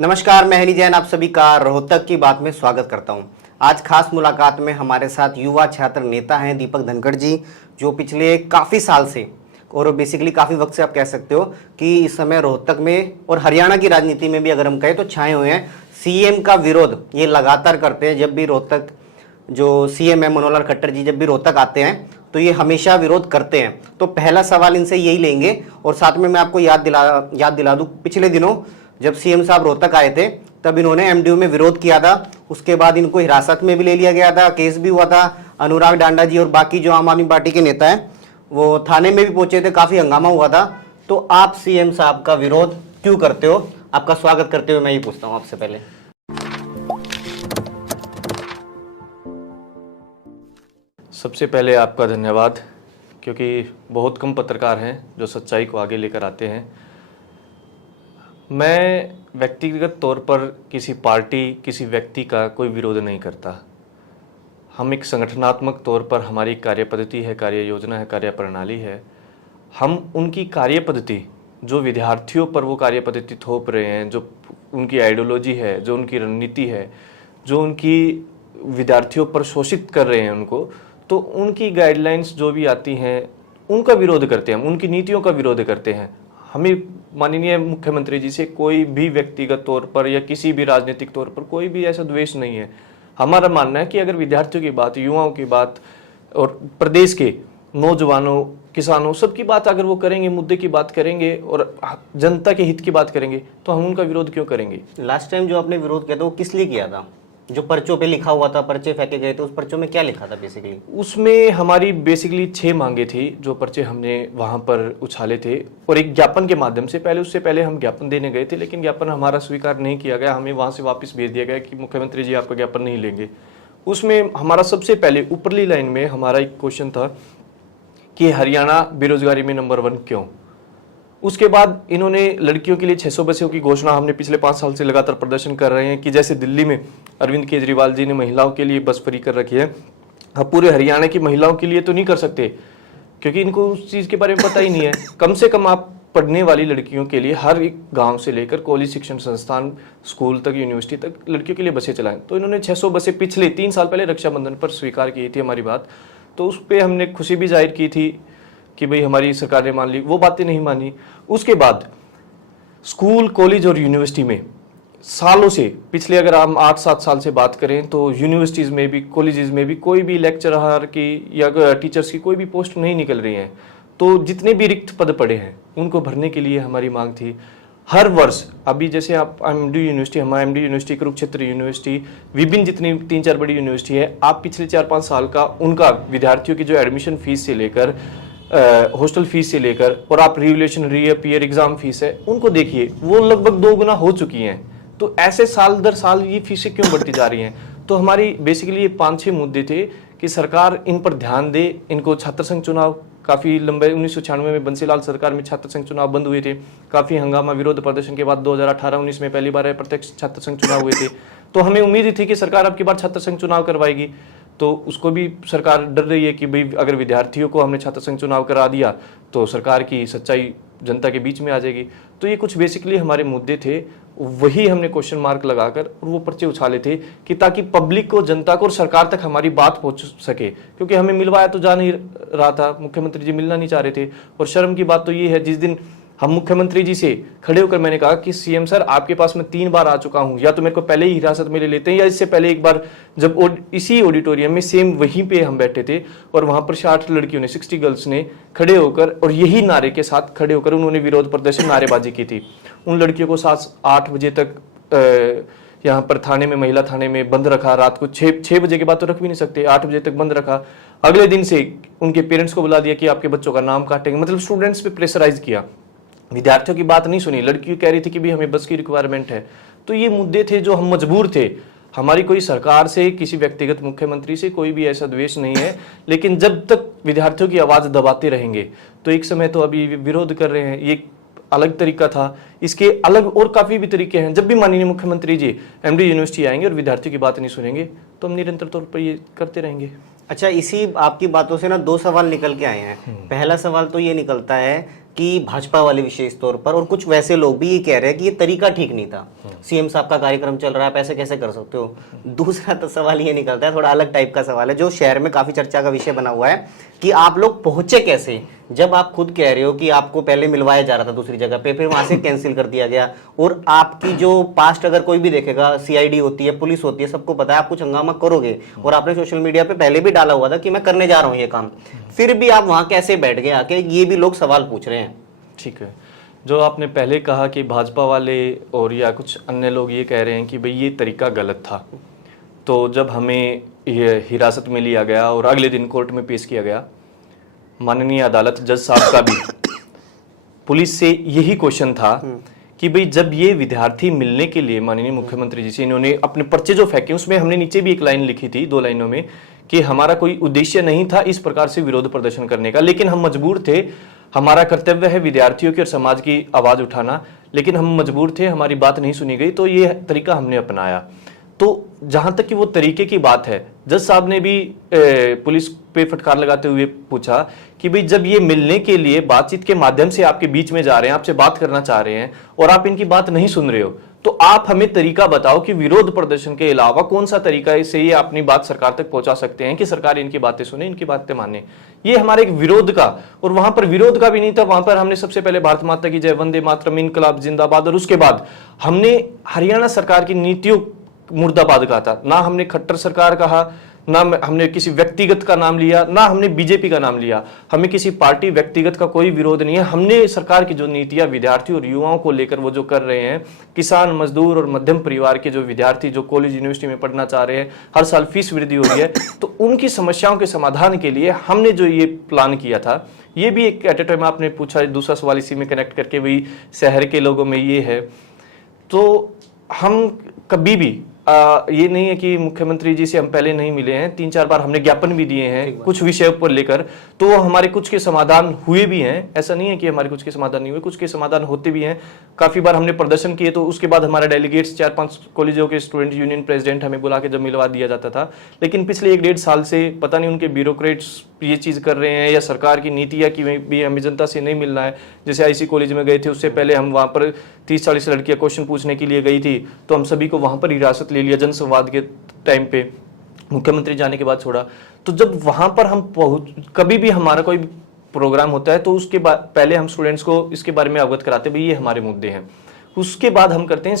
नमस्कार, मैं हनी जैन आप सभी का रोहतक की बात में स्वागत करता हूं। आज खास मुलाकात में हमारे साथ युवा छात्र नेता हैं दीपक धनखड़ जी, जो पिछले काफ़ी साल से और बेसिकली काफ़ी वक्त से आप कह सकते हो कि इस समय रोहतक में और हरियाणा की राजनीति में भी अगर हम कहें तो छाए हुए हैं। सीएम का विरोध ये लगातार करते हैं। जब भी रोहतक जो सीएम है मनोहर लाल खट्टर जी जब भी रोहतक आते हैं तो ये हमेशा विरोध करते हैं। तो पहला सवाल इनसे यही लेंगे और साथ में मैं आपको याद दिला दूं, पिछले दिनों जब सीएम साहब रोहतक आए थे तब इन्होंने एमडीयू में विरोध किया था। उसके बाद इनको हिरासत में भी ले लिया गया था, केस भी हुआ था। अनुराग डांडा जी और बाकी जो आम आदमी पार्टी के नेता हैं वो थाने में भी पहुंचे थे, काफी हंगामा हुआ था। तो आप सीएम साहब का विरोध क्यों करते हो? आपका स्वागत करते हुए मैं ये पूछता हूँ आपसे पहले। सबसे पहले आपका धन्यवाद, क्योंकि बहुत कम पत्रकार हैं जो सच्चाई को आगे लेकर आते हैं। मैं व्यक्तिगत तौर पर किसी पार्टी, किसी व्यक्ति का कोई विरोध नहीं करता। हम एक संगठनात्मक तौर पर हमारी कार्य पद्धति है, कार्य योजना है, कार्य प्रणाली है। हम उनकी कार्य पद्धति, जो विद्यार्थियों पर वो कार्य पद्धति थोप रहे हैं, जो उनकी आइडियोलॉजी है, जो उनकी रणनीति है, जो उनकी विद्यार्थियों पर शोषित कर रहे हैं उनको, तो उनकी गाइडलाइंस जो भी आती हैं उनका विरोध करते हैं, उनकी नीतियों का विरोध करते हैं। हमें माननीय मुख्यमंत्री जी से कोई भी व्यक्तिगत तौर पर या किसी भी राजनीतिक तौर पर कोई भी ऐसा द्वेष नहीं है। हमारा मानना है कि अगर विद्यार्थियों की बात, युवाओं की बात और प्रदेश के नौजवानों, किसानों, सबकी बात अगर वो करेंगे, मुद्दे की बात करेंगे और जनता के हित की बात करेंगे तो हम उनका विरोध क्यों करेंगे? लास्ट टाइम जो आपने विरोध किया था वो किस लिए किया था? जो पर्चों पे लिखा हुआ था, पर्चे फेंके गए थे, उस पर्चों में क्या लिखा था बेसिकली? उसमें हमारी बेसिकली 6 मांगे थी, जो पर्चे हमने वहां पर उछाले थे और एक ज्ञापन के माध्यम से। उससे पहले हम ज्ञापन देने गए थे, लेकिन ज्ञापन हमारा स्वीकार नहीं किया गया। हमें वहां से वापस भेज दिया गया कि मुख्यमंत्री जी आपका ज्ञापन नहीं लेंगे। उसमें हमारा सबसे पहले ऊपरली लाइन में हमारा एक क्वेश्चन था कि हरियाणा बेरोजगारी में नंबर 1 क्यों। उसके बाद इन्होंने लड़कियों के लिए 600 बसों की घोषणा, हमने पिछले 5 साल से लगातार प्रदर्शन कर रहे हैं कि जैसे दिल्ली में अरविंद केजरीवाल जी ने महिलाओं के लिए बस फ्री कर रखी है, अब पूरे हरियाणा की महिलाओं के लिए तो नहीं कर सकते, क्योंकि इनको उस चीज़ के बारे में पता ही नहीं है। कम से कम आप पढ़ने वाली लड़कियों के लिए हर एक गांव से लेकर कॉलेज, शिक्षण संस्थान, स्कूल तक, यूनिवर्सिटी तक लड़कियों के लिए बसें चलाएं। तो इन्होंने 600 बसें पिछले 3 साल पहले रक्षाबंधन पर स्वीकार की थी हमारी बात। तो उस पर हमने खुशी भी जाहिर की थी कि भाई हमारी सरकार ने मान ली। वो बातें नहीं मानी। उसके बाद स्कूल, कॉलेज और यूनिवर्सिटी में सालों से, पिछले अगर हम 8-7 साल से बात करें तो यूनिवर्सिटीज़ में भी, कॉलेजेस में भी कोई भी लेक्चरर की या टीचर्स की कोई भी पोस्ट नहीं निकल रही हैं। तो जितने भी रिक्त पद पड़े हैं उनको भरने के लिए हमारी मांग थी। हर वर्ष अभी जैसे आप एमडी यूनिवर्सिटी, हमारा एमडी यूनिवर्सिटी, कुरुक्षेत्र यूनिवर्सिटी, विभिन्न जितनी 3-4 बड़ी यूनिवर्सिटी है, आप पिछले 4-5 साल का उनका विद्यार्थियों की जो एडमिशन फीस से लेकर, हॉस्टल फीस से लेकर और आप रिवैल्यूएशन, रीअपीयर एग्जाम फीस है, उनको देखिए, वो लगभग 2 गुना हो चुकी हैं। तो ऐसे साल दर साल ये फीसें क्यों बढ़ती जा रही हैं? तो हमारी बेसिकली ये 5-6 मुद्दे थे कि सरकार इन पर ध्यान दे। इनको छात्र संघ चुनाव काफ़ी लंबे, 1996 में बंसीलाल सरकार में छात्र संघ चुनाव बंद हुए थे। काफ़ी हंगामा, विरोध प्रदर्शन के बाद 2018-19 में पहली बार प्रत्यक्ष छात्र संघ चुनाव हुए थे। तो हमें उम्मीद थी कि सरकार अब की बार छात्र संघ चुनाव करवाएगी। तो उसको भी सरकार डर रही है कि भाई अगर विद्यार्थियों को हमने छात्र संघ चुनाव करा दिया तो सरकार की सच्चाई जनता के बीच में आ जाएगी। तो ये कुछ बेसिकली हमारे मुद्दे थे, वही हमने क्वेश्चन मार्क लगाकर और वो पर्चे उछाले थे कि ताकि पब्लिक को, जनता को और सरकार तक हमारी बात पहुंच सके। क्योंकि हमें मिलवाया तो जा नहीं रहा था, मुख्यमंत्री जी मिलना नहीं चाह रहे थे। और शर्म की बात तो ये है, जिस दिन हम मुख्यमंत्री जी से खड़े होकर मैंने कहा कि सीएम सर आपके पास मैं 3 बार आ चुका हूं, या तो मेरे को पहले ही हिरासत में ले लेते हैं, या इससे पहले एक बार जब इसी ऑडिटोरियम में सेम वहीं पे हम बैठे थे और वहां पर 60 लड़कियों ने, 60 गर्ल्स ने खड़े होकर और यही नारे के साथ खड़े होकर उन्होंने विरोध प्रदर्शन, नारेबाजी की थी। उन लड़कियों को 7-8 बजे तक यहाँ पर थाने में, महिला थाने में बंद रखा। रात को 6 बजे के बाद तो रख भी नहीं सकते, 8 बजे तक बंद रखा। अगले दिन से उनके पेरेंट्स को बुला दिया कि आपके बच्चों का नाम काटेंगे। मतलब स्टूडेंट्स पे प्रेशराइज किया, विद्यार्थियों की बात नहीं सुनी। लड़की कह रही थी कि भी हमें बस की रिक्वायरमेंट है। तो ये मुद्दे थे जो हम मजबूर थे। हमारी कोई सरकार से, किसी व्यक्तिगत मुख्यमंत्री से कोई भी ऐसा द्वेष नहीं है, लेकिन जब तक विद्यार्थियों की आवाज दबाते रहेंगे तो एक समय तो अभी विरोध कर रहे हैं, ये अलग तरीका था। इसके अलग और काफी भी तरीके हैं। जब भी माननीय मुख्यमंत्री जी एमडी यूनिवर्सिटी आएंगे और विद्यार्थियों की बात नहीं सुनेंगे तो हम निरंतर तौर पर ये करते रहेंगे। अच्छा, इसी आपकी बातों से ना 2 सवाल निकल के आए हैं। पहला सवाल तो ये निकलता है कि भाजपा वाले विशेष तौर पर और कुछ वैसे लोग भी ये कह रहे हैं कि ये तरीका ठीक नहीं था। सीएम साहब का कार्यक्रम चल रहा है, आप ऐसे कैसे कर सकते हो। दूसरा तो सवाल ये निकलता है, थोड़ा अलग टाइप का सवाल है, जो शहर में काफी चर्चा का विषय बना हुआ है कि आप लोग पहुंचे कैसे, जब आप खुद कह रहे हो कि आपको पहले मिलवाया जा रहा था दूसरी जगह पे, फिर वहां से कैंसिल कर दिया गया। और आपकी जो पास्ट अगर कोई भी देखेगा, सीआईडी होती है, पुलिस होती है, सबको पता है आप कुछ हंगामा करोगे। और आपने सोशल मीडिया पे पहले भी डाला हुआ था कि मैं करने जा रहा हूँ ये काम, फिर भी आप वहां कैसे बैठ गए आके, ये भी लोग सवाल पूछ रहे हैं। ठीक है, जो आपने पहले कहा कि भाजपा वाले और या कुछ अन्य लोग ये कह रहे हैं कि भाई ये तरीका गलत था, तो जब हमें ये हिरासत में लिया गया और अगले दिन कोर्ट में पेश किया गया, माननीय अदालत जज साहब का भी पुलिस से यही क्वेश्चन था कि भाई जब ये विद्यार्थी मिलने के लिए माननीय मुख्यमंत्री जी से इन्होंने अपने पर्चे जो फेंके, उसमें हमने नीचे भी एक लाइन लिखी थी, 2 लाइनों में, कि हमारा कोई उद्देश्य नहीं था इस प्रकार से विरोध प्रदर्शन करने का, लेकिन हम मजबूर थे, हमारा कर्तव्य है विद्यार्थियों की और समाज की आवाज उठाना, लेकिन हम मजबूर थे, हमारी बात नहीं सुनी गई, तो ये तरीका हमने अपनाया। तो जहां तक कि वो तरीके की बात है, जज साहब ने भी पुलिस पे फटकार लगाते हुए पूछा कि भाई जब ये मिलने के लिए बातचीत के माध्यम से आपके बीच में जा रहे हैं, आपसे बात करना चाह रहे हैं और आप इनकी बात नहीं सुन रहे हो, तो आप हमें तरीका बताओ कि विरोध प्रदर्शन के अलावा कौन सा तरीका से ये अपनी बात सरकार तक पहुंचा सकते हैं कि सरकार इनकी बातें सुने, इनकी बातें माने। ये हमारे एक विरोध का, और वहां पर विरोध का भी नहीं था, वहां पर हमने सबसे पहले भारत माता की जय, वंदे मातरम, इनकलाब जिंदाबाद, और उसके बाद हमने हरियाणा सरकार की नीतियों मुर्दाबाद कहा था। ना हमने खट्टर सरकार कहा, ना हमने किसी व्यक्तिगत का नाम लिया, ना हमने बीजेपी का नाम लिया। हमें किसी पार्टी व्यक्तिगत का कोई विरोध नहीं है। हमने सरकार की जो नीतियां विद्यार्थियों और युवाओं को लेकर वो जो कर रहे हैं, किसान, मजदूर और मध्यम परिवार के जो विद्यार्थी जो कॉलेज यूनिवर्सिटी में पढ़ना चाह रहे हैं, हर साल फीस वृद्धि हो रही है, तो उनकी समस्याओं के समाधान के लिए हमने जो ये प्लान किया था, ये भी एक एट ए टाइम आपने पूछा, दूसरा सवाल इसी में कनेक्ट करके, वही शहर के लोगों में ये है। तो हम कभी भी ये नहीं है कि मुख्यमंत्री जी से हम पहले नहीं मिले हैं, 3-4 बार हमने ज्ञापन भी दिए हैं कुछ विषय पर लेकर, तो हमारे कुछ के समाधान हुए भी हैं। ऐसा नहीं है कि हमारे कुछ के समाधान नहीं हुए, कुछ के समाधान होते भी हैं। काफी बार हमने प्रदर्शन किए, तो उसके बाद हमारे डेलीगेट्स 4-5 कॉलेजों के स्टूडेंट यूनियन प्रेसिडेंट हमें बुला के जब मिलवा दिया जाता था। लेकिन पिछले 1-1.5 साल से पता नहीं उनके ब्यूरोक्रेट्स ये चीज कर रहे हैं या सरकार की नीति या कि भी हमें जनता से नहीं मिलना है। जैसे आईसी कॉलेज में गए थे, उससे पहले हम वहां पर 30-40 लड़कियां क्वेश्चन पूछने के लिए गई थी, तो हम सभी को वहां पर हिरासत ले लिया जनसंवाद के टाइम पे, मुख्यमंत्री जाने के बाद छोड़ा। तो जब वहां पर हम कभी भी हमारा कोई प्रोग्राम होता है, तो उसके बाद पहले हम स्टूडेंट्स को इसके बारे में अवगत कराते हैं, भाई ये हमारे मुद्दे हैं। उसके बाद हम करते हैं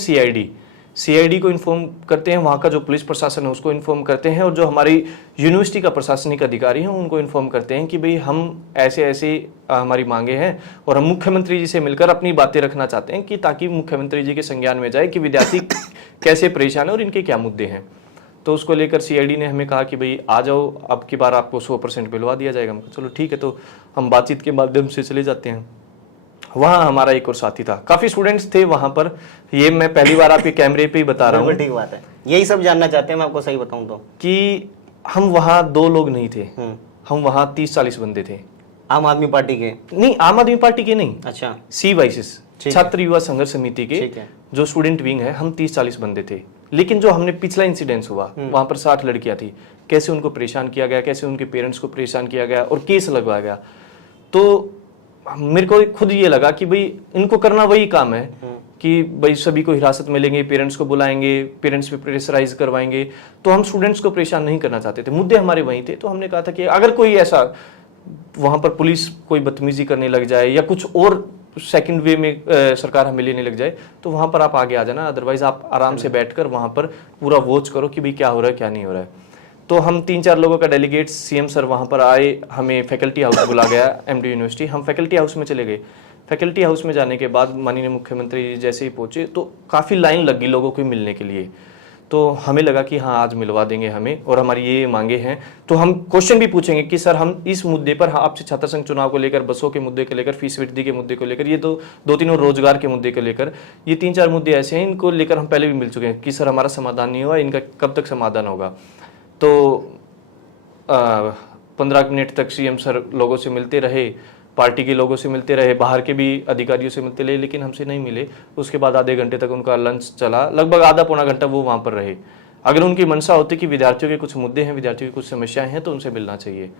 सीआईडी को इन्फॉर्म करते हैं, वहाँ का जो पुलिस प्रशासन है उसको इन्फॉर्म करते हैं, और जो हमारी यूनिवर्सिटी का प्रशासनिक अधिकारी हैं उनको इन्फॉर्म करते हैं कि भाई हम ऐसे ऐसे हमारी मांगे हैं और हम मुख्यमंत्री जी से मिलकर अपनी बातें रखना चाहते हैं, कि ताकि मुख्यमंत्री जी के संज्ञान में जाए कि विद्यार्थी कैसे परेशान है और इनके क्या मुद्दे हैं। तो उसको लेकर सीआईडी ने हमें कहा कि भाई आ जाओ, अब की बार आपको 100% मिलवा दिया जाएगा। चलो ठीक है, तो हम बातचीत के माध्यम से चले जाते हैं। वहाँ हमारा एक और साथी था, काफी स्टूडेंट्स थे वहां पर, ये मैं पहली बार आपके कैमरे पे ही बता रहा हूँ। ठीक बात है, यही सब जानना चाहते हैं, मैं आपको सही बताऊं तो, कि हम वहाँ 2 लोग नहीं थे, हम वहाँ 30-40 बंदे थे। आम आदमी पार्टी के? नहीं, आम आदमी पार्टी के नहीं। अच्छा, CYSIS छात्र युवा संघर्ष समिति के जो स्टूडेंट विंग है, हम 30-40 बंदे थे। लेकिन जो हमने पिछला इंसिडेंस हुआ, वहां पर 60 लड़कियां थी, कैसे उनको परेशान किया गया, कैसे उनके पेरेंट्स को परेशान किया गया और केस लगवाया गया, तो मेरे को खुद ये लगा कि भाई इनको करना वही काम है कि भाई सभी को हिरासत में लेंगे, पेरेंट्स को बुलाएंगे, पेरेंट्स पे प्रेशराइज करवाएंगे। तो हम स्टूडेंट्स को परेशान नहीं करना चाहते थे, मुद्दे हमारे वहीं थे। तो हमने कहा था कि अगर कोई ऐसा वहां पर पुलिस कोई बदतमीजी करने लग जाए या कुछ और सेकंड वे में सरकार हमें लेने लग जाए, तो वहां पर आप आगे आ जाना, अदरवाइज आप आराम से बैठकर वहां पर पूरा वॉच करो कि भाई क्या हो रहा है क्या नहीं हो रहा है। तो हम 3-4 लोगों का डेलीगेट, सीएम सर वहाँ पर आए, हमें फैकल्टी हाउस बुला गया एमडी यूनिवर्सिटी। हम फैकल्टी हाउस में चले गए। फैकल्टी हाउस में जाने के बाद माननीय मुख्यमंत्री जैसे ही पहुंचे, तो काफ़ी लाइन लगी लोगों को मिलने के लिए। तो हमें लगा कि हाँ आज मिलवा देंगे हमें, और हमारी ये मांगे हैं। तो हम क्वेश्चन भी पूछेंगे कि सर हम इस मुद्दे पर, हाँ आपसे छात्र संघ चुनाव को लेकर, बसों के मुद्दे को लेकर, फीस वृद्धि के मुद्दे को लेकर, ये तो 2-3 और रोजगार के मुद्दे को लेकर, ये 3-4 मुद्दे ऐसे हैं, इनको लेकर हम पहले भी मिल चुके हैं कि सर हमारा समाधान नहीं हुआ, इनका कब तक समाधान होगा। तो 15 मिनट तक सीएम सर लोगों से मिलते रहे, पार्टी के लोगों से मिलते रहे, बाहर के भी अधिकारियों से मिलते रहे, लेकिन हमसे नहीं मिले। उसके बाद आधे घंटे तक उनका लंच चला, लगभग आधा-पौना घंटा वो वहाँ पर रहे। अगर उनकी मंशा होती कि विद्यार्थियों के कुछ मुद्दे हैं, विद्यार्थियों की कुछ समस्याएं हैं, तो उनसे मिलना चाहिए।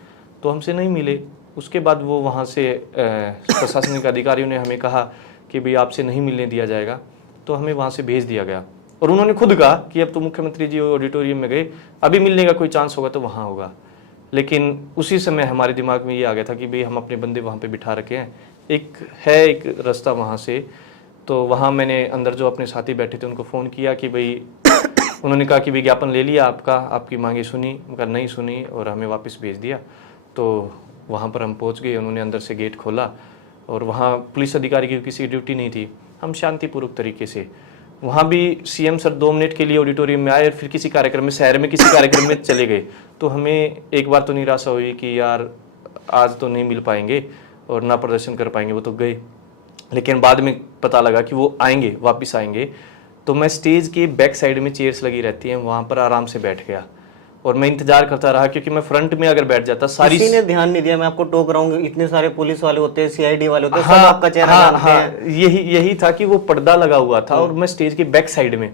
तो हमसे नहीं मिले। उसके बाद वो वहाँ से प्रशासनिक अधिकारियों ने हमें कहा कि भाई आपसे नहीं मिलने दिया जाएगा, तो हमें वहाँ से भेज दिया गया। और उन्होंने खुद कहा कि अब तो मुख्यमंत्री जी ऑडिटोरियम में गए, अभी मिलने का कोई चांस होगा तो वहाँ होगा। लेकिन उसी समय हमारे दिमाग में ये आ गया था कि भाई हम अपने बंदे वहाँ पे बिठा रखे हैं, एक रास्ता वहाँ से। तो वहाँ मैंने अंदर जो अपने साथी बैठे थे उनको फ़ोन किया कि भाई, उन्होंने कहा कि विज्ञापन ले लिया आपका, आपकी मांगे सुनी, मगर नहीं सुनी और हमें वापस भेज दिया। तो वहाँ पर हम पहुँच गए, उन्होंने अंदर से गेट खोला और वहाँ पुलिस अधिकारी की किसी ड्यूटी नहीं थी। हम शांतिपूर्वक तरीके से वहाँ भी सीएम सर 2 मिनट के लिए ऑडिटोरियम में आए और फिर किसी कार्यक्रम में, शहर में किसी कार्यक्रम में चले गए। तो हमें एक बार तो निराशा हुई कि यार आज तो नहीं मिल पाएंगे और ना प्रदर्शन कर पाएंगे, वो तो गए। लेकिन बाद में पता लगा कि वो आएंगे, वापस आएंगे। तो मैं स्टेज के बैक साइड में चेयर्स लगी रहती हैं, वहाँ पर आराम से बैठ गया और मैं इंतजार करता रहा, क्योंकि मैं फ्रंट में अगर बैठ जाता सारी किसी ने ध्यान नहीं दिया। मैं आपको टोक रहा हूँ, इतने सारे पुलिस वाले होते हैं, सीआईडी वाले होते हैं, सब आपका चेहरा जानते हैं। यही था कि वो पर्दा लगा हुआ था और मैं स्टेज के बैक साइड में,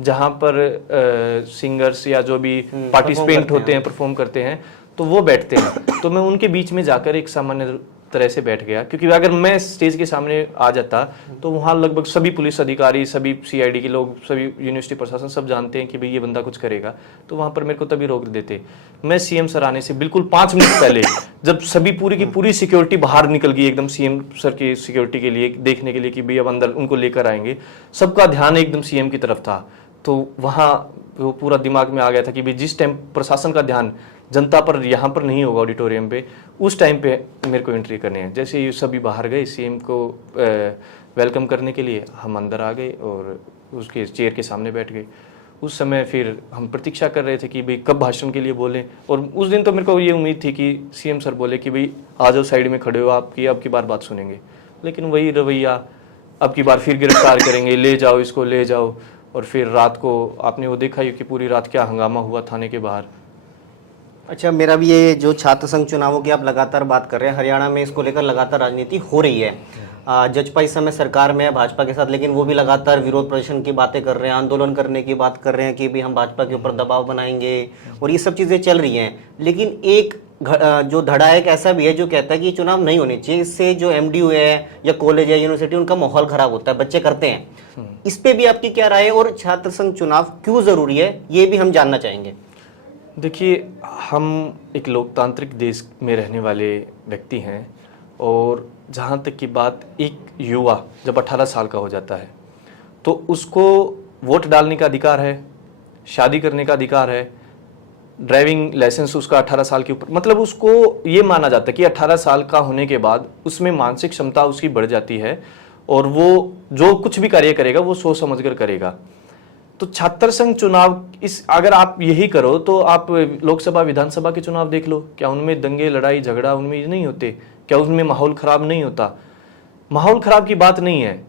जहाँ पर सिंगर्स या जो भी पार्टिसिपेंट होते हैं, परफॉर्म करते हैं, तो वो बैठते हैं। तो मैं उनके बीच में जाकर एक सामान्य तरह से बैठ गया, क्योंकि अगर मैं स्टेज के सामने आ जाता तो वहाँ लगभग सभी पुलिस अधिकारी, सभी सीआईडी के लोग, सभी यूनिवर्सिटी प्रशासन सब जानते हैं कि भाई ये बंदा कुछ करेगा, तो वहाँ पर मेरे को तभी रोक देते। मैं सीएम सर आने से बिल्कुल 5 मिनट पहले, जब सभी पूरी की पूरी सिक्योरिटी बाहर निकल गई एकदम सीएम सर की सिक्योरिटी के लिए, देखने के लिए कि भाई अब अंदर उनको लेकर आएंगे, सबका ध्यान एकदम सीएम की तरफ था। तो वहाँ वो पूरा दिमाग में आ गया था कि भाई जिस टाइम प्रशासन का ध्यान जनता पर, यहाँ पर नहीं होगा ऑडिटोरियम पे, उस टाइम पे मेरे को एंट्री करनी है। जैसे ये सभी बाहर गए सीएम को वेलकम करने के लिए, हम अंदर आ गए और उसके चेयर के सामने बैठ गए। उस समय फिर हम प्रतीक्षा कर रहे थे कि भाई कब भाषण के लिए बोलें। और उस दिन तो मेरे को ये उम्मीद थी कि सीएम सर बोले कि भाई आ जाओ, साइड में खड़े हो, आपकी अब की बार बात सुनेंगे। लेकिन वही रवैया, अब की बार फिर गिरफ्तार करेंगे, ले जाओ इसको, ले जाओ। और फिर रात को आपने वो देखा ही कि पूरी रात क्या हंगामा हुआ थाने के बाहर। अच्छा, मेरा भी ये जो छात्र संघ चुनावों की आप लगातार बात कर रहे हैं, हरियाणा में इसको लेकर लगातार राजनीति हो रही है। जजपा इस समय सरकार में है भाजपा के साथ, लेकिन वो भी लगातार विरोध प्रदर्शन की बातें कर रहे हैं, आंदोलन करने की बात कर रहे हैं कि भी हम भाजपा के ऊपर दबाव बनाएंगे, और ये सब चीज़ें चल रही हैं। लेकिन एक जो धड़ा एक ऐसा भी है जो कहता है कि चुनाव नहीं होने चाहिए, इससे जो एमडीयू है या कॉलेज है, यूनिवर्सिटी, उनका माहौल खराब होता है, बच्चे करते हैं। इस पे भी आपकी क्या राय है, और छात्र संघ चुनाव क्यों जरूरी है, ये भी हम जानना चाहेंगे। देखिए, हम एक लोकतांत्रिक देश में रहने वाले व्यक्ति हैं, और जहाँ तक की बात, एक युवा जब 18 साल का हो जाता है तो उसको वोट डालने का अधिकार है, शादी करने का अधिकार है, ड्राइविंग लाइसेंस उसका 18 साल के ऊपर, मतलब उसको ये माना जाता है कि 18 साल का होने के बाद उसमें मानसिक क्षमता उसकी बढ़ जाती है और वो जो कुछ भी कार्य करेगा वो सोच समझकर करेगा। तो छात्र संघ चुनाव, इस अगर आप यही करो तो आप लोकसभा विधानसभा के चुनाव देख लो, क्या उनमें दंगे, लड़ाई झगड़ा उनमें नहीं होते? क्या उनमें माहौल खराब नहीं होता? माहौल खराब की बात नहीं है,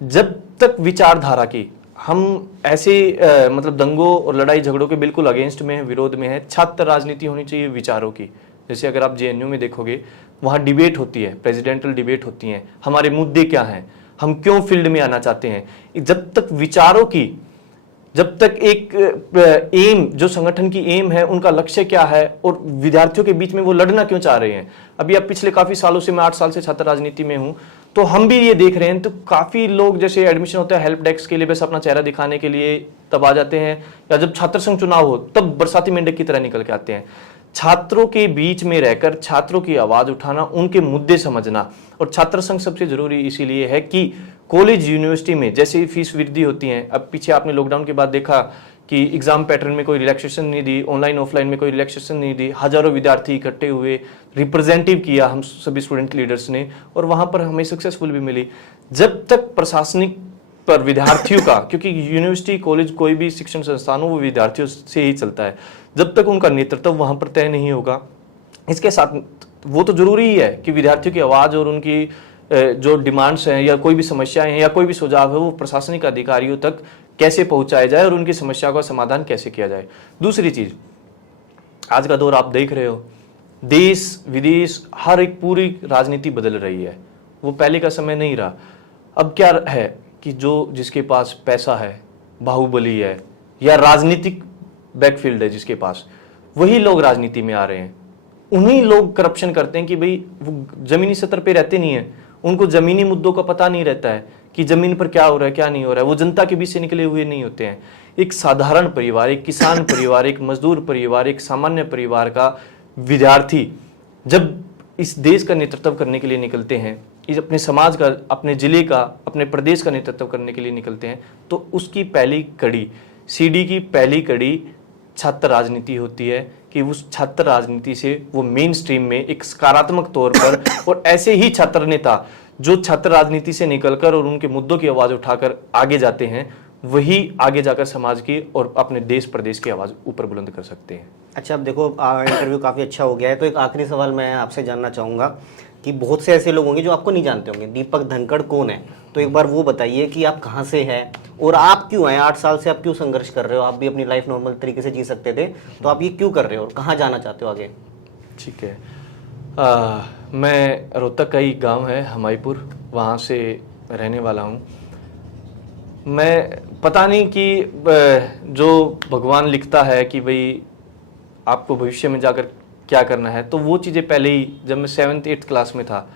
जब तक विचारधारा की हम ऐसे मतलब दंगों और लड़ाई झगड़ों के बिल्कुल अगेंस्ट में है, विरोध में है। छात्र राजनीति होनी चाहिए विचारों की। जैसे अगर आप जेएनयू में देखोगे, वहाँ डिबेट होती है, प्रेसिडेंटल डिबेट होती है, हमारे मुद्दे क्या हैं, हम क्यों फील्ड में आना चाहते हैं। जब तक विचारों की, जब तक एक एम, जो संगठन की एम है, उनका लक्ष्य क्या है और विद्यार्थियों के बीच में वो लड़ना क्यों चाह रहे हैं। अभी अब पिछले काफी सालों से, मैं 8 साल से छात्र राजनीति में हूं, तो हम भी ये देख रहे हैं। तो काफी लोग, जैसे एडमिशन होता है हेल्प डेस्क के लिए, बस अपना चेहरा दिखाने के लिए तब आ जाते हैं, या जब छात्र संघ चुनाव हो तब बरसाती मेंढक की तरह निकल के आते हैं। छात्रों के बीच में रहकर छात्रों की आवाज उठाना, उनके मुद्दे समझना। और छात्र संघ सबसे जरूरी इसीलिए है कि कॉलेज यूनिवर्सिटी में जैसे फीस वृद्धि होती है, अब पीछे आपने लॉकडाउन के बाद देखा कि एग्जाम पैटर्न में कोई रिलैक्सेशन नहीं दी, ऑनलाइन ऑफलाइन में कोई रिलैक्सेशन नहीं दी, हजारों विद्यार्थी इकट्ठे हुए, रिप्रेजेंटेटिव किया हम सभी स्टूडेंट लीडर्स ने, और वहां पर हमें सक्सेसफुल भी मिली। जब तक प्रशासनिक पर विद्यार्थियों का, क्योंकि यूनिवर्सिटी, कॉलेज, कोई भी शिक्षण संस्थान हो वो विद्यार्थियों से ही चलता है, जब तक उनका नेतृत्व वहां पर तय नहीं होगा, इसके साथ वो तो जरूरी ही है कि विद्यार्थियों की आवाज और उनकी जो डिमांड्स हैं या कोई भी समस्याएं हैं या कोई भी सुझाव है, वो प्रशासनिक अधिकारियों तक कैसे पहुंचाया जाए और उनकी समस्या का समाधान कैसे किया जाए। दूसरी चीज, आज का दौर आप देख रहे हो, देश विदेश हर एक पूरी राजनीति बदल रही है, वो पहले का समय नहीं रहा। अब क्या है कि जो जिसके पास पैसा है, बाहुबली है, या राजनीतिक बैकफील्ड है जिसके पास, वही लोग राजनीति में आ रहे हैं। उन्हीं लोग करप्शन करते हैं कि भाई वो जमीनी स्तर पे रहते नहीं है, उनको जमीनी मुद्दों का पता नहीं रहता है कि जमीन पर क्या हो रहा है क्या नहीं हो रहा है, वो जनता के बीच से निकले हुए नहीं होते हैं। एक साधारण परिवार, एक किसान परिवार, एक मजदूर परिवार, एक सामान्य परिवार का विद्यार्थी जब इस देश का नेतृत्व करने के लिए निकलते हैं, इस अपने समाज का, अपने जिले का, अपने प्रदेश का नेतृत्व करने के लिए निकलते हैं, तो उसकी पहली कड़ी, सीडी की पहली कड़ी छात्र राजनीति होती है कि उस छात्र राजनीति से वो मेन स्ट्रीम में एक सकारात्मक तौर पर और ऐसे ही छात्र नेता जो छात्र राजनीति से निकलकर और उनके मुद्दों की आवाज उठाकर आगे जाते हैं, वही आगे जाकर समाज की और अपने देश प्रदेश की आवाज ऊपर बुलंद कर सकते हैं। अच्छा, अब देखो इंटरव्यू काफ़ी अच्छा हो गया है, तो एक आखिरी सवाल मैं आपसे जानना चाहूँगा कि बहुत से ऐसे लोग होंगे जो आपको नहीं जानते होंगे, दीपक धनखड़ कौन है, तो एक बार वो बताइए कि आप कहाँ से हैं और आप क्यों आए, 8 साल से आप क्यों संघर्ष कर रहे हो, आप भी अपनी लाइफ नॉर्मल तरीके से जी सकते थे, तो आप ये क्यों कर रहे हो और कहाँ जाना चाहते हो आगे? ठीक है, मैं रोहतक का ही गांव है हमाईपुर, वहाँ से रहने वाला हूँ। मैं पता नहीं कि जो भगवान लिखता है कि भाई आपको भविष्य में जाकर क्या करना है, तो वो चीज़ें पहले ही जब मैं 7th-8th क्लास में था,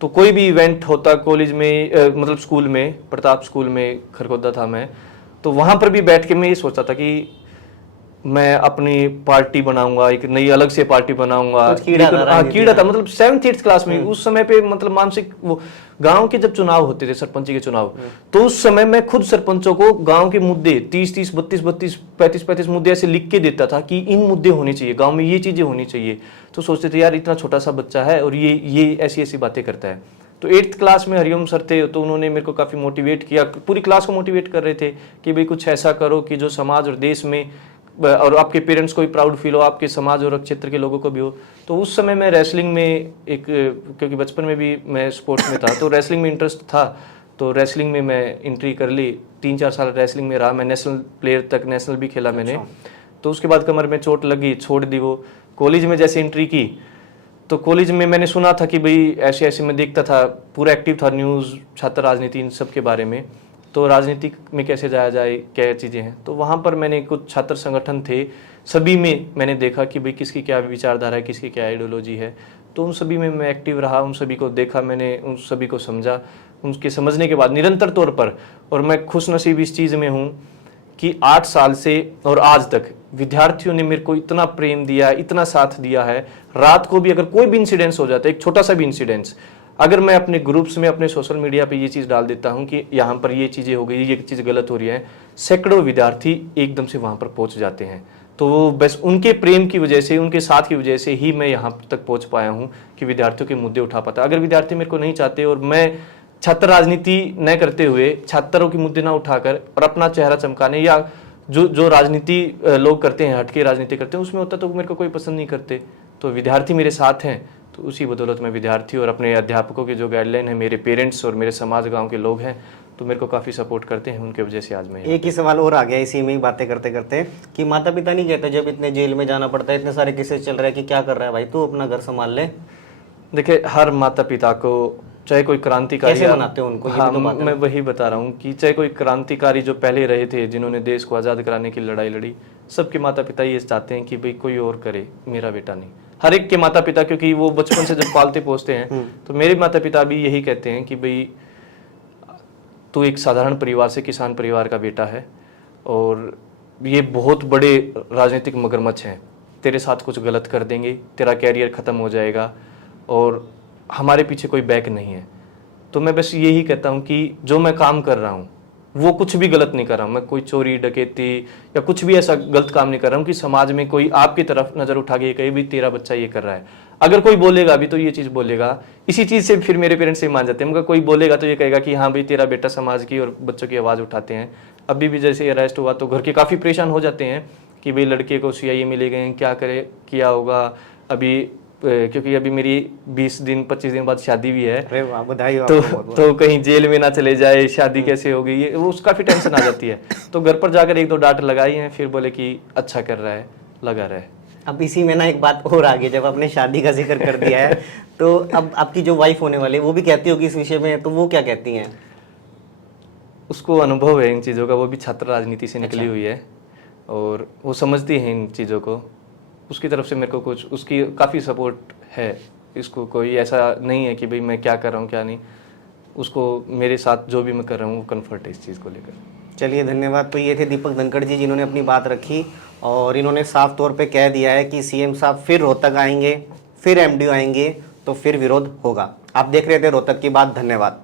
तो कोई भी इवेंट होता कॉलेज में, मतलब स्कूल में, प्रताप स्कूल में खरगोदा था मैं, तो वहाँ पर भी बैठ के मैं ये सोचता था कि मैं अपनी पार्टी बनाऊंगा, एक नई अलग से पार्टी बनाऊंगा। कीड़ा था, मतलब 7th-8th क्लास में उस समय पे, मतलब मानसिक वो गांव के जब चुनाव होते थे, सरपंची के चुनाव, तो उस समय मैं खुद सरपंचों को गांव के मुद्दे 30-30, 32-32, 35-35 मुद्दे ऐसे लिख के देता था कि इन मुद्दे होने चाहिए गांव में, ये चीजें होनी चाहिए। तो सोचते थे यार इतना छोटा सा बच्चा है और ये ऐसी ऐसी बातें करता है। तो 8th क्लास में हरिओम सर थे, तो उन्होंने मेरे को काफी मोटिवेट किया, पूरी क्लास को मोटिवेट कर रहे थे कि भाई कुछ ऐसा करो कि जो समाज और देश में और आपके पेरेंट्स को भी प्राउड फील हो, आपके समाज और क्षेत्र के लोगों को भी हो। तो उस समय मैं रेसलिंग में एक, क्योंकि बचपन में भी मैं स्पोर्ट्स में था, तो रेसलिंग में इंटरेस्ट था, तो रेसलिंग में मैं एंट्री कर ली। 3-4 साल रेसलिंग में रहा मैं, नेशनल प्लेयर तक, नेशनल भी खेला मैंने। तो उसके बाद कमर में चोट लगी, छोड़ दी वो। कॉलेज में जैसे एंट्री की, तो कॉलेज में मैंने सुना था कि भाई ऐसे ऐसे, मैं देखता था, पूरा एक्टिव था, न्यूज़, छात्र राजनीति, इन सब के बारे में, तो राजनीति में कैसे जाया जाए, क्या चीज़ें हैं। तो वहाँ पर मैंने कुछ छात्र संगठन थे, सभी में मैंने देखा कि भाई किसकी क्या विचारधारा है, किसकी क्या आइडियोलॉजी है, तो उन सभी में मैं एक्टिव रहा, उन सभी को देखा मैंने, उन सभी को समझा। उनके समझने के बाद निरंतर तौर पर, और मैं खुशनसीब इस चीज़ में हूँ कि 8 साल से और आज तक विद्यार्थियों ने मेरे को इतना प्रेम दिया, इतना साथ दिया है। रात को भी अगर कोई भी इंसिडेंस हो जाता है, एक छोटा सा भी इंसिडेंस, अगर मैं अपने ग्रुप्स में, अपने सोशल मीडिया पे ये चीज़ डाल देता हूँ कि यहाँ पर ये चीज़ें हो गई, ये चीज़ गलत हो रही है, सैकड़ों विद्यार्थी एकदम से वहाँ पर पहुँच जाते हैं। तो वो बस उनके प्रेम की वजह से, उनके साथ की वजह से ही मैं यहाँ तक पहुँच पाया हूँ कि विद्यार्थियों के मुद्दे उठा पाता। अगर विद्यार्थी मेरे को नहीं चाहते और मैं छात्र राजनीति न करते हुए, छात्रों के मुद्दे ना उठाकर और अपना चेहरा चमकाने, या जो राजनीति लोग करते हैं, हटके राजनीति करते हैं, उसमें होता तो मेरे को कोई पसंद नहीं करते। तो विद्यार्थी मेरे साथ हैं, तो उसी बदौलत में विद्यार्थी और अपने अध्यापकों की जो गाइडलाइन है, मेरे पेरेंट्स और मेरे समाज गांव के लोग हैं, तो मेरे को काफ़ी सपोर्ट करते हैं, उनके वजह से आज मैं। एक ही सवाल और आ गया इसी में ही बातें करते करते कि माता पिता नहीं कहते जब इतने जेल में जाना पड़ता है, इतने सारे केसेस चल रहे हैं कि क्या कर रहा है भाई, तू अपना घर संभाल ले? देखिए, हर माता पिता को, चाहे कोई क्रांतिकारी, कैसे बनाते हो उनको? हाँ, मैं वही बता रहा हूँ कि चाहे कोई क्रांतिकारी जो पहले रहे थे, जिन्होंने देश को आज़ाद कराने की लड़ाई लड़ी, सबके माता पिता ये चाहते हैं कि भाई कोई और करे, मेरा बेटा नहीं। हर एक के माता पिता, क्योंकि वो बचपन से जब पालते पोसते हैं, तो मेरे माता पिता भी यही कहते हैं कि भाई तू एक साधारण परिवार से, किसान परिवार का बेटा है और ये बहुत बड़े राजनीतिक मगरमच्छ हैं, तेरे साथ कुछ गलत कर देंगे, तेरा कैरियर ख़त्म हो जाएगा और हमारे पीछे कोई बैक नहीं है। तो मैं बस यही कहता हूँ कि जो मैं काम कर रहा हूँ वो कुछ भी गलत नहीं कर रहा हूँ, मैं कोई चोरी डकैती या कुछ भी ऐसा गलत काम नहीं कर रहा हूँ कि समाज में कोई आपकी तरफ नज़र उठा के कहे भी तेरा बच्चा ये कर रहा है। अगर कोई बोलेगा भी तो ये चीज़ बोलेगा, इसी चीज़ से फिर मेरे पेरेंट्स से मान जाते हैं, मगर कोई बोलेगा तो ये कहेगा कि हाँ भाई तेरा बेटा समाज की और बच्चों की आवाज़ उठाते हैं। अभी भी जैसे अरेस्ट हुआ तो घर के काफ़ी परेशान हो जाते हैं कि भाई लड़के को CIA मिले गए हैं, क्या करे, किया होगा। अभी क्योंकि अभी मेरी 20 दिन 25 दिन बाद शादी भी है, बधाई हो तो कहीं जेल में ना चले जाए, शादी कैसे हो गई, वो उसका काफ़ी टेंशन आ जाती है। तो घर पर जाकर 1-2 डांट लगाई हैं, फिर बोले कि अच्छा कर रहा है, लगा रहा है। अब इसी में ना एक बात और आ गई, जब आपने शादी का जिक्र कर दिया है तो अब आपकी जो वाइफ होने वाली है वो भी कहती होगी इस विषय में, तो वो क्या कहती हैं? उसको अनुभव है इन चीज़ों का, वो भी छात्र राजनीति से निकली हुई है और वो समझती है इन चीज़ों को। उसकी तरफ से मेरे को कुछ उसकी काफ़ी सपोर्ट है। इसको कोई ऐसा नहीं है कि भाई मैं क्या कर रहा हूँ क्या नहीं, उसको मेरे साथ जो भी मैं कर रहा हूँ वो कम्फर्ट है इस चीज़ को लेकर। चलिए धन्यवाद। तो ये थे दीपक धनखड़ जी जिन्होंने अपनी बात रखी और इन्होंने साफ तौर पे कह दिया है कि सीएम साहब फिर रोहतक आएंगे, फिर एमडीओ आएंगे तो फिर विरोध होगा। आप देख रहे थे रोहतक की बात। धन्यवाद।